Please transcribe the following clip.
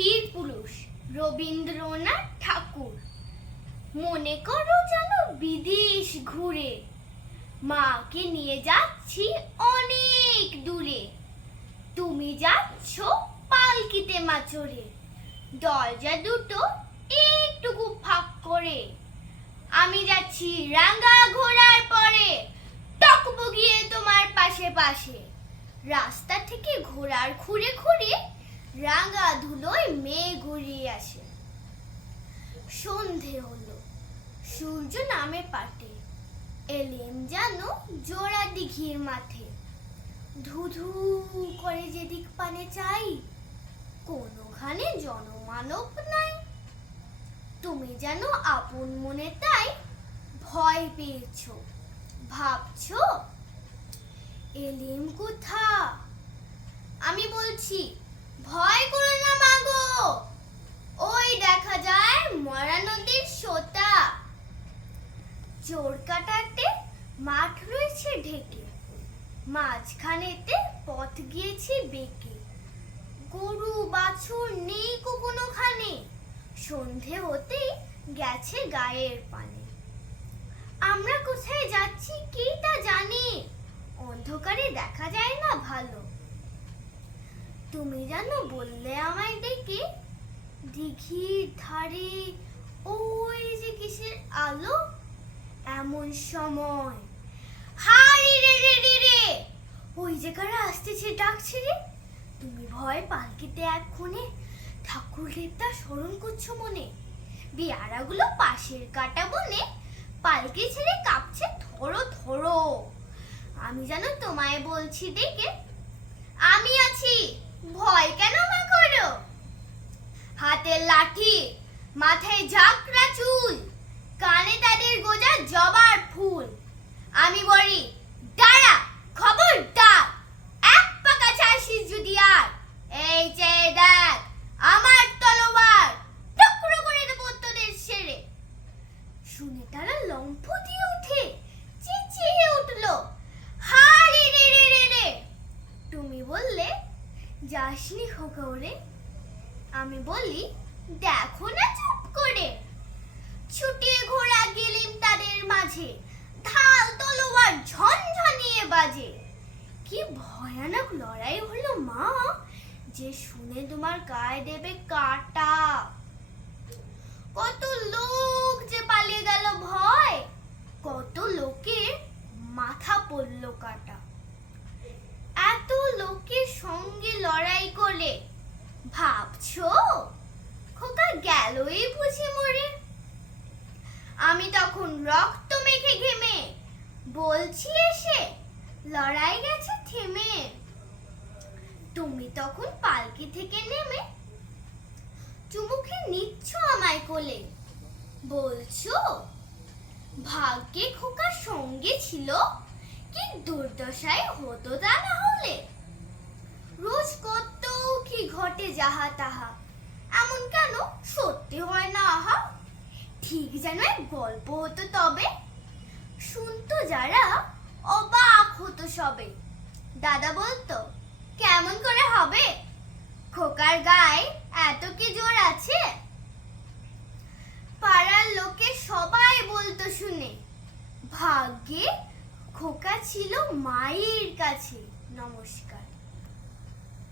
বীর পুরুষ রবীন্দ্রনাথ ঠাকুর। মনে করো যেন বিদেশ ঘুরে, মাকে নিয়ে যাচ্ছি অনেক দূরে। তুমি যাচ্ছ পালকিতে মা চড়ে, দরজা দুটো একটুকু ফাঁক করে। আমি যাচ্ছি রাঙা ঘোড়ার পরে, টকবগিয়ে তোমার পাশে পাশে। রাস্তা থেকে ঘোড়ার খুঁড়ে খুঁড়ে রাঙা ধুলোয় মেয়ে ঘুরিয়ে আসে। সন্ধে হলো, সূর্য নামে পাটে, এলেম যেন জোড়া দিঘির মাঠে। ধুধু করে যেদিক পানে চাই, কোনোখানে জনমানব নাই। তুমি যেন আপন মনে তাই ভয় পেয়েছো, ভাবছো এলিম কোথা। আমি বলছি ভয় করো না মাগো, ওই দেখা যায় মরা নদীর সোতা। চোর কাটাতে মাঠ রয়েছে ঢেকে, মাঝখানেতে পথ গিয়েছে বেঁকে। গরু বাছুর নেই কোনোখানে, সন্ধে হতে গেছে গায়ের পানে। আমরা কোথায় যাচ্ছি কে তা জানে, অন্ধকারে দেখা যায় না ভালো। তুমি জানো বললে আমায় ডেকে, দিঘির ধারে ওই যে কিসের আলো। এমন সময় হারি রে রে রে রে, ওই যে কারা আসতেছে ডাকছে রে। তুমি ভয় পালকিতে এক্ষণে ঠাকুর দেবতা স্মরণ করছো মনে। বেয়ারাগুলো পাশের কাটা বনে পালকি ছেড়ে কাঁপছে ধরো ধরো। আমি জানো তোমায় বলছি ডেকে, আমি আছি ভয় কেন মা করো। হাতের লাঠি, মাথায় ঝাঁকড়া চুল, কানে তাদের গোজা জবার ফুল। আমি বলি দাঁড়া খবরদার, এক পা কাছে আসিস যদি আর। এই চেয়ে দেখ আমার তলোয়ার, টুকরো করে দেবো তোদের ছেড়ে। শুনে তারা লম্ফ দিয়ে উঠে চেঁচিয়ে উঠলো, হারি রে রে রে রে। তুমি বললে যাসনি খোকা ওরে। আমি বলি দেখো না চুপ করে। ছুটিয়ে ঘোড়া গেলিম তাদের মাঝে, ঢাল তলোয়ার ঝনঝনিয়ে বাজে। কি ভয়ানক লড়াই হলো মা, যে শুনে তোমার গায়ে দেবে কাটা। কত লোক যে পালিয়ে গেল ভয়, কত লোকের মাথা পড়ল কাটা। এত লোকের সঙ্গে লড়াই করে ভাবছো খোকা গেলই বুঝি মরে। আমি তখন রক্ত মেখে ঘেমে বলছি এসে, লড়াই গেছে থেমে। তুমি তখন পালকি থেকে নেমে চুমুকে নিচ্ছ আমায় কোলে, বলছো ভাগ্যে খোকার সঙ্গে ছিল, কি দুর্দশায় হতো তা না হলে। রোজ কত কি ঘটে যাহা তাহা, এমন কেন সত্যি হয় না আহা। ঠিক যেন এক গল্প হতো তবে, শুনতো যারা অবাক হতো সবে। দাদা বলতো কেমন করে হবে, খোকার গায়ে এত কি জোর আছে। পাড়ার লোকে সবাই বলতো শুনে, ভাগ্যে খোকা ছিল মায়ের কাছে। নমস্কার।